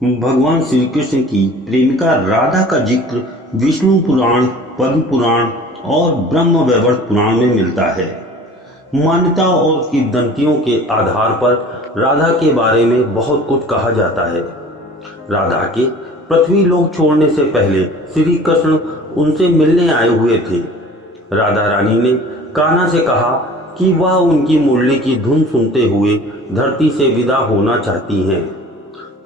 भगवान श्री कृष्ण की प्रेमिका राधा का जिक्र विष्णु पुराण, पद्म पुराण और ब्रह्म वैवर्त पुराण में मिलता है। मान्यता और किंवदंतियों के आधार पर राधा के बारे में बहुत कुछ कहा जाता है। राधा के पृथ्वी लोक छोड़ने से पहले श्री कृष्ण उनसे मिलने आए हुए थे। राधा रानी ने कान्हा से कहा कि वह उनकी मुरली की धुन सुनते हुए धरती से विदा होना चाहती हैं।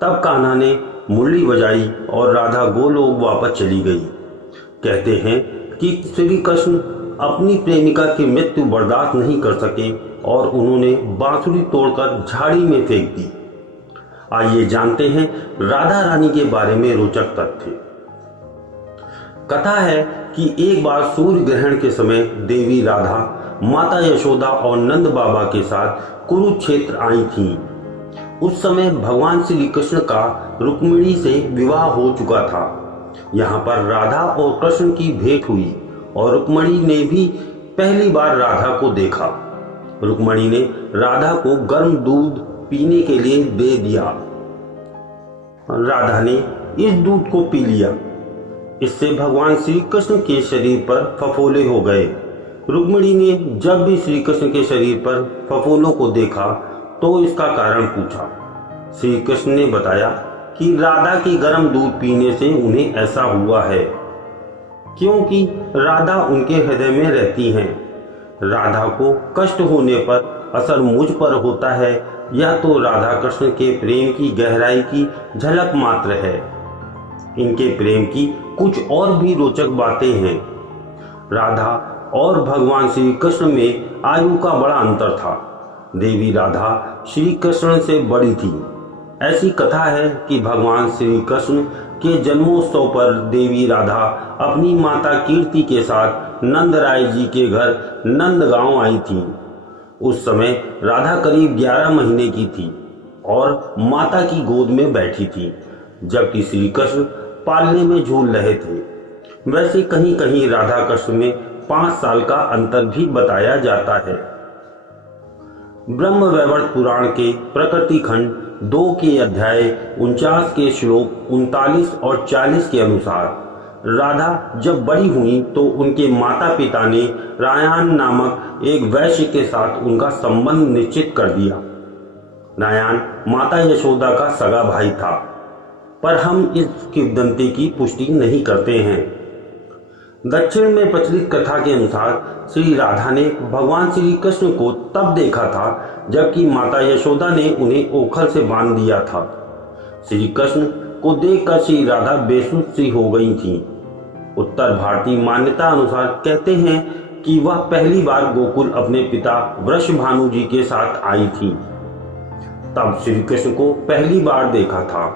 तब कान्हा ने मुरली बजाई और राधा गोलोक वापस चली गई। कहते हैं कि श्री कृष्ण अपनी प्रेमिका की मृत्यु बर्दाश्त नहीं कर सके और उन्होंने बांसुरी तोड़कर झाड़ी में फेंक दी। आइए जानते हैं राधा रानी के बारे में रोचक तथ्य। कथा है कि एक बार सूर्य ग्रहण के समय देवी राधा माता यशोदा और नंद बाबा के साथ कुरुक्षेत्र आई थीं। उस समय भगवान श्री कृष्ण का रुक्मिणी से विवाह हो चुका था। यहाँ पर राधा और कृष्ण की भेंट हुई और रुक्मिणी ने भी पहली बार राधा को देखा। रुक्मिणी ने राधा को गर्म दूध पीने के लिए दे दिया। राधा ने इस दूध को पी लिया। इससे भगवान श्री कृष्ण के शरीर पर फफोले हो गए। रुक्मिणी ने जब भी श्री कृष्ण के शरीर पर फफोलों को देखा तो इसका कारण पूछा। श्री कृष्ण ने बताया कि राधा की गर्म दूध पीने से उन्हें ऐसा हुआ है, क्योंकि राधा उनके हृदय में रहती हैं। राधा को कष्ट होने पर असर मुझ पर होता है, यह तो राधा कृष्ण के प्रेम की गहराई की झलक मात्र है। इनके प्रेम की कुछ और भी रोचक बातें हैं। राधा और भगवान श्री कृष्ण में आयु का बड़ा अंतर था। देवी राधा श्री कृष्ण से बड़ी थी। ऐसी कथा है कि भगवान श्री कृष्ण के जन्मोत्सव पर देवी राधा अपनी माता कीर्ति के साथ नंद राय जी के घर नंदगांव आई थी। उस समय राधा करीब 11 महीने की थी और माता की गोद में बैठी थी, जबकि श्री कृष्ण पालने में झूल रहे थे। वैसे कहीं कहीं राधा कृष्ण में 5 साल का अंतर भी बताया जाता है। ब्रह्म वैवर्त पुराण के प्रकृति खंड 2 के अध्याय 49 के श्लोक 39 और 40 के अनुसार राधा जब बड़ी हुई तो उनके माता पिता ने रायान नामक एक वैश्य के साथ उनका संबंध निश्चित कर दिया। रायान माता यशोदा का सगा भाई था, पर हम इस किंवदंती की पुष्टि नहीं करते हैं। दक्षिण में प्रचलित कथा के अनुसार श्री राधा ने भगवान श्री कृष्ण को तब देखा था जबकि माता यशोदा ने उन्हें ओखल से बांध दिया था। श्री कृष्ण को देखकर श्री राधा बेसुध सी हो गई थीं। उत्तर भारतीय मान्यता अनुसार कहते हैं कि वह पहली बार गोकुल अपने पिता वृषभानु जी के साथ आई थी। तब श्री कृष्ण को पहली बार देखा था।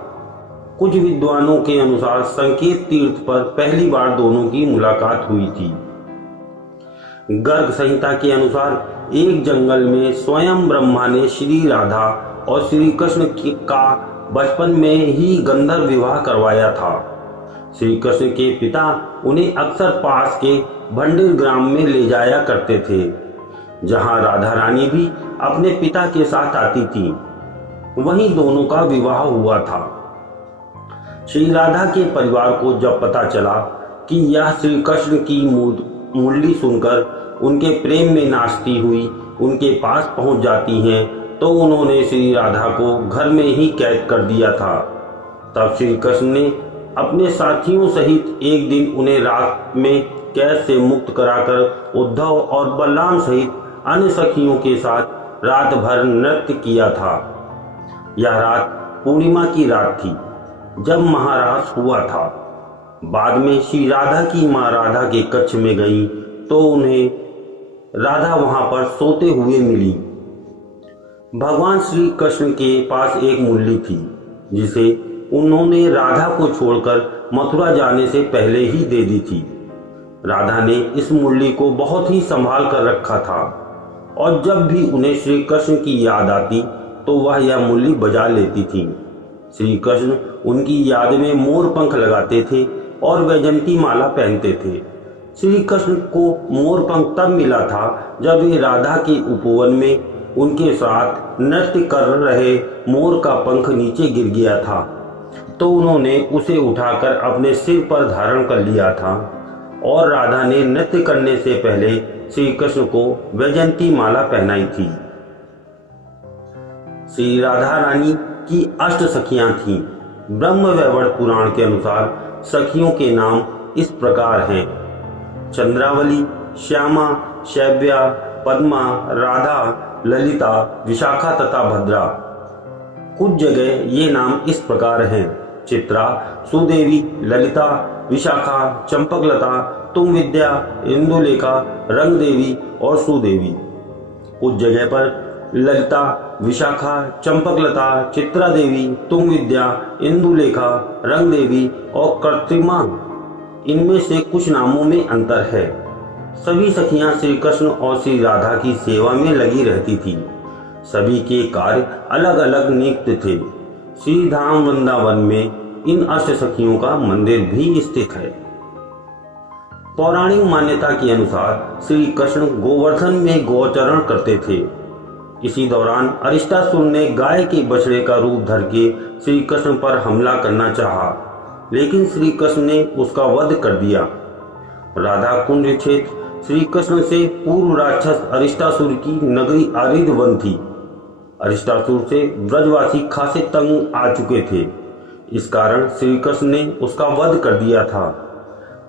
कुछ विद्वानों के अनुसार संकेत तीर्थ पर पहली बार दोनों की मुलाकात हुई थी। गर्ग संहिता के अनुसार एक जंगल में स्वयं ब्रह्मा ने श्री राधा और श्री कृष्ण का बचपन में ही गंधर्व विवाह करवाया था। श्री कृष्ण के पिता उन्हें अक्सर पास के भंडिर ग्राम में ले जाया करते थे, जहां राधा रानी भी अपने पिता के साथ आती थी। वहीं दोनों का विवाह हुआ था। श्री राधा के परिवार को जब पता चला कि यह श्री कृष्ण की मुरली सुनकर उनके प्रेम में नाचती हुई उनके पास पहुंच जाती हैं, तो उन्होंने श्री राधा को घर में ही कैद कर दिया था। तब श्री कृष्ण ने अपने साथियों सहित एक दिन उन्हें रात में कैद से मुक्त कराकर उद्धव और बलराम सहित अन्य सखियों के साथ रात भर नृत्य किया था। यह रात पूर्णिमा की रात थी जब महारास हुआ था। बाद में श्री राधा की मां राधा के कक्ष में गई तो उन्हें राधा वहां पर सोते हुए मिली। भगवान श्री कृष्ण के पास एक मुरली थी जिसे उन्होंने राधा को छोड़कर मथुरा जाने से पहले ही दे दी थी। राधा ने इस मुरली को बहुत ही संभाल कर रखा था और जब भी उन्हें श्री कृष्ण की याद आती तो वह यह मुरली बजा लेती थी। श्री कृष्ण उनकी याद में मोर पंख लगाते थे और वैजंती माला पहनते थे। श्री कृष्ण को मोर पंख तब मिला था जब वे राधा के उपवन में उनके साथ नृत्य कर रहे मोर का पंख नीचे गिर गया था। तो उन्होंने उसे उठाकर अपने सिर पर धारण कर लिया था और राधा ने नृत्य करने से पहले श्री कृष्ण को वैजयंती माला पहनाई थी। श्री राधा रानी की 8 सखियां थीं। ब्रह्म वैवर्त पुराण के अनुसार सखियों के नाम इस प्रकार हैं: चंद्रावली, श्यामा, शैव्या, पद्मा, राधा, ललिता, विशाखा तथा भद्रा। कुछ जगह ये नाम इस प्रकार हैं: चित्रा, सुदेवी, ललिता, विशाखा, चंपकलता, तुम विद्या, इंदुलेखा, रंगदेवी और सुदेवी। कुछ जगह पर ललिता, विशाखा, चंपकलता, चित्रा देवी, तुम विद्या, इंदुलेखा, रंगदेवी और कृत्रिमा, इनमें से कुछ नामों में अंतर है। सभी सखियां श्री कृष्ण और श्री राधा की सेवा में लगी रहती थी। सभी के कार्य अलग अलग नियुक्त थे। श्री धाम वृंदावन में इन 8 सखियों का मंदिर भी स्थित है। पौराणिक मान्यता के अनुसार श्री कृष्ण गोवर्धन में गोचरण करते थे। इसी दौरान अरिष्टासुर ने गाय के बछड़े का रूप धर के श्री कृष्ण पर हमला करना चाहा, लेकिन श्री कृष्ण ने उसका वध कर दिया। राधा कुंड क्षेत्र श्री कृष्ण से पूर्व राक्षस अरिष्टासुर की नगरी आरिधवन थी। अरिष्टासुर से ब्रजवासी खासे तंग आ चुके थे। इस कारण श्री कृष्ण ने उसका वध कर दिया था।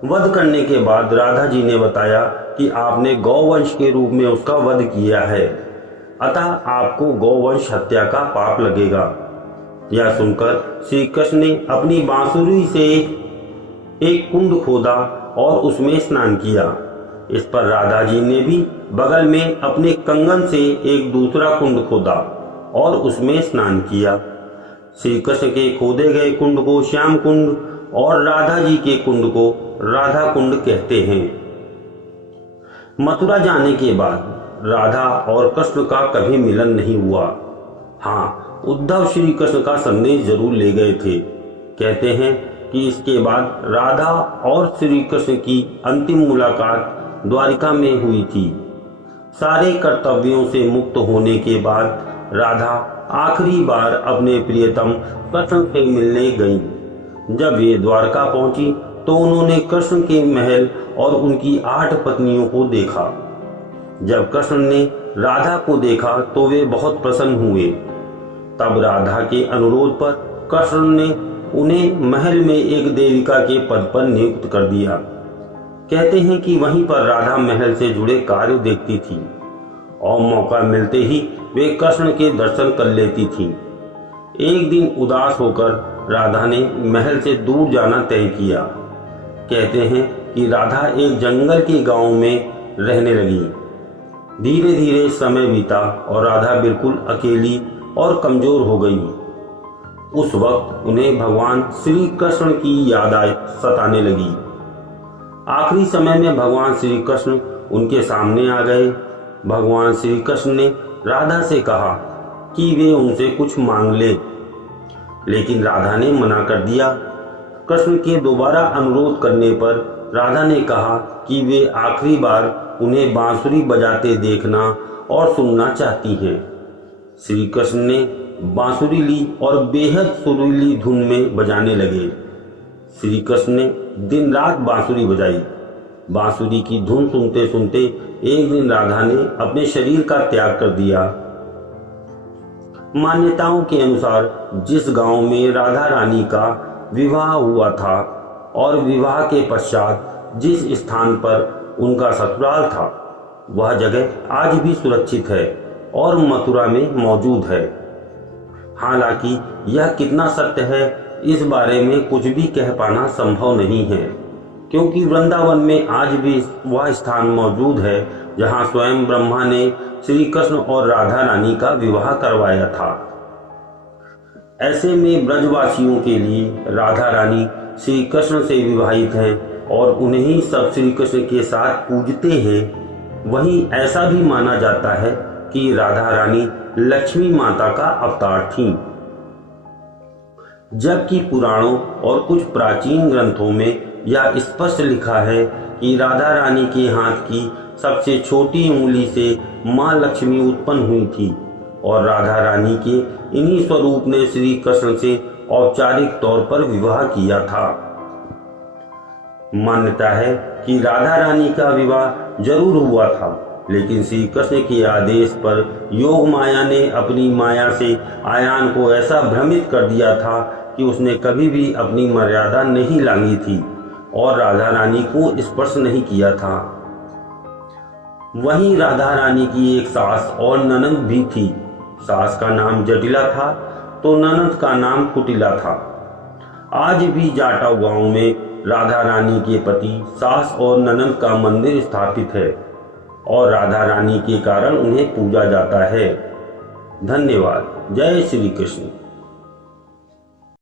वध करने के बाद राधा जी ने बताया कि आपने गौवंश के रूप में उसका वध किया है, अतः आपको गौवंश हत्या का पाप लगेगा। यह सुनकर श्री कृष्ण ने अपनी बांसुरी से एक कुंड खोदा और उसमें स्नान किया। इस पर राधा जी ने भी बगल में अपने कंगन से एक दूसरा कुंड खोदा और उसमें स्नान किया। श्री कृष्ण के खोदे गए कुंड को श्याम कुंड और राधा जी के कुंड को राधा कुंड कहते हैं। मथुरा जाने के बाद राधा और कृष्ण का कभी मिलन नहीं हुआ। हाँ, उद्धव श्री कृष्ण का संदेश जरूर ले गए थे। कहते हैं कि इसके बाद राधा और श्री कृष्ण की अंतिम मुलाकात द्वारिका में हुई थी। सारे कर्तव्यों से मुक्त होने के बाद राधा आखिरी बार अपने प्रियतम कृष्ण से मिलने गईं। जब वे द्वारका पहुंची तो उन्होंने कृष्ण के महल और उनकी 8 पत्नियों को देखा। जब कृष्ण ने राधा को देखा तो वे बहुत प्रसन्न हुए। तब राधा के अनुरोध पर कृष्ण ने उन्हें महल में एक देविका के पद पर नियुक्त कर दिया। कहते हैं कि वहीं पर राधा महल से जुड़े कार्य देखती थी और मौका मिलते ही वे कृष्ण के दर्शन कर लेती थीं। एक दिन उदास होकर राधा ने महल से दूर जाना तय किया। कहते हैं कि राधा एक जंगल के गांव में रहने लगी। धीरे धीरे समय बीता और राधा बिल्कुल अकेली और कमजोर हो गई। उस वक्त उन्हें भगवान श्री कृष्ण की याद सताने लगी। आखिरी समय में भगवान श्री कृष्ण उनके सामने आ गए। भगवान श्री कृष्ण ने राधा से कहा कि वे उनसे कुछ मांग ले, लेकिन राधा ने मना कर दिया। कृष्ण के दोबारा अनुरोध करने पर राधा ने कहा कि वे आखिरी बार उन्हें बांसुरी बजाते देखना और सुनना चाहती हैं। श्री कृष्ण ने बांसुरी ली और बेहद सुरीली धुन में बजाने लगे। श्री कृष्ण ने दिन रात बांसुरी बजाई। बांसुरी की धुन सुनते सुनते एक दिन राधा ने अपने शरीर का त्याग कर दिया। मान्यताओं के अनुसार जिस गांव में राधा रानी का विवाह हुआ था और विवाह के पश्चात जिस स्थान पर उनका ससुराल था, वह जगह आज भी सुरक्षित है और मथुरा में मौजूद है। हालांकि यह कितना सत्य है इस बारे में कुछ भी कह पाना संभव नहीं है, क्योंकि वृंदावन में आज भी वह स्थान मौजूद है जहां स्वयं ब्रह्मा ने श्री कृष्ण और राधा रानी का विवाह करवाया था। ऐसे में ब्रजवासियों के लिए राधा रानी श्री कृष्ण से विवाहित हैं और उन्हें ही सब श्री कृष्ण के साथ पूजते हैं। वहीं ऐसा भी माना जाता है कि राधा रानी लक्ष्मी माता का अवतार थीं। जबकि पुराणों और कुछ प्राचीन ग्रंथों में यह स्पष्ट लिखा है कि राधा रानी के हाथ की सबसे छोटी उंगली से माँ लक्ष्मी उत्पन्न हुई थी और राधा रानी के इन्हीं स्वरूप ने श्री कृष्ण से औपचारिक तौर पर विवाह किया था। मान्यता है कि राधा रानी का विवाह जरूर हुआ था, लेकिन श्री कृष्ण के आदेश पर योग माया ने अपनी माया से आयान को ऐसा भ्रमित कर दिया था कि उसने कभी भी अपनी मर्यादा नहीं लांघी थी और राधा रानी को स्पर्श नहीं किया था। वहीं राधा रानी की एक सास और ननंद भी थी। सास का नाम जटिला था तो ननंद का नाम कुटिला था। आज भी जाटव गांव में राधा रानी के पति, सास और ननंद का मंदिर स्थापित है और राधा रानी के कारण उन्हें पूजा जाता है। धन्यवाद। जय श्री कृष्ण।